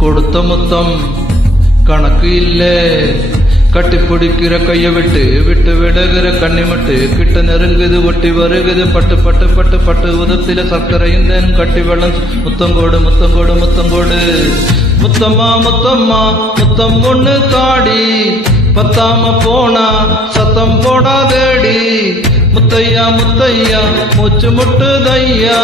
கொடுத்த முத்தம் கணக்கு இல்ல, கட்டி பிடிக்கிற கைய விட்டு விட்டு விடுகிற கண்ணிமட்டு கிட்ட நெருங்குது ஒட்டி வருகுது பட்டு பட்டு பட்டு பட்டு உதத்தில சர்க்கரையும் தேனும் கட்டி வெள்ளம் முத்தங்கோடு முத்தங்கோடு முத்தங்கோடு முத்தம்மா முத்தம்மா முத்தம் ஒண்ணு தாடி பத்தாம போனா சத்தம் போடாதேடி முத்தையா முத்தையா மூச்சு முட்டுதையா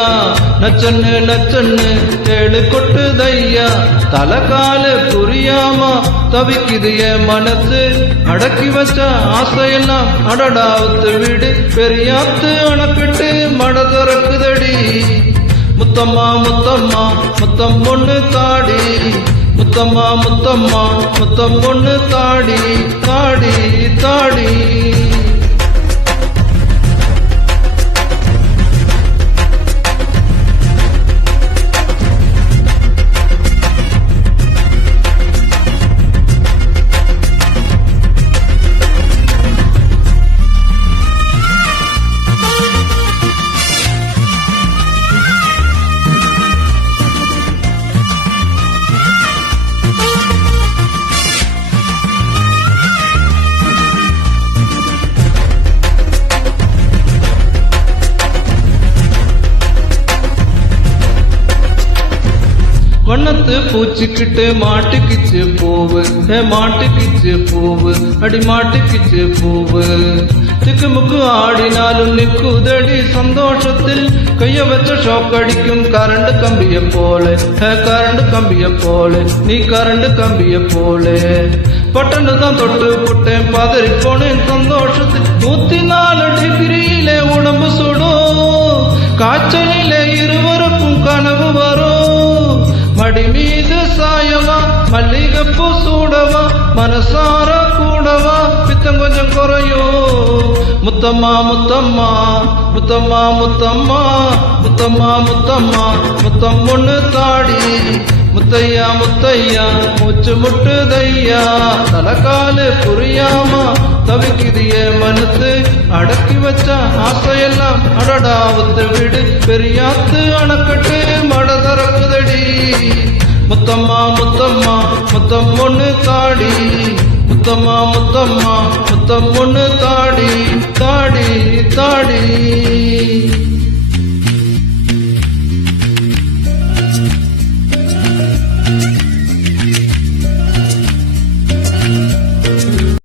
நச்சன்னு நச்சன்னு தேடு கொட்டுதையா தலைகாலு புரியாம தவிக்குது என் மனசு அடக்கி வச்ச ஆசையெல்லாம் அடடாவுத்து வீடு பெரியாத்து அணப்பிட்டு மட திறக்குதடி முத்தம்மா முத்தம்மா முத்தம் ஒண்ணு தாடி முத்தம்மா முத்தம்மா முத்தம் ஒண்ணு தாடி தாடி தாடி வண்ணத்து பூச்சிக்கிட்டு மாட்டுக்கிச்சு பூவு மாட்டுக்கிச்சு பூவு அடி மாட்டுக்கிச்சு பூவு திக்குமுக்கு ஆடினாலும் நிக்குதடி சந்தோஷத்தில் கைய வச்ச ஷாக் அடிக்கும் கரண்ட் கம்பிய போல கரண்ட் கம்பிய போல நீ கரண்ட் கம்பிய போல பட்டன்னு தான் தொட்டு புட்டேன் பதறி போனேன் சந்தோஷத்தில் 104 டிகிரியிலே உடம்பு சுடும் காய்ச்சலிலே இருவருக்கும் கனவு வரும் மடி மீது சாயவா மல்லிகைப்பூ சூடவா மனசார கூடவா பித்தம் கொஞ்சம் குறையும் முத்தம்மா முத்தம்மா முத்தம்மா முத்தம்மா முத்தம்மா முத்தம்மா முத்தம் ஒண்ணு தாடி முத்தையா முத்தையா மூச்சு முட்டுதையா தலைகாலு புரியாம தவிக்குது என் மனசு அடக்கி வச்ச ஆசையெல்லாம் அடடாவுத்து விடு பெரியாத்து அணக்கட்டு மட திறக்குதடி முத்தம்மா முத்தம்மா முத்தம் ஒண்ணு தாடி முத்தம்மா முத்தம்மா முத்தம் ஒண்ணு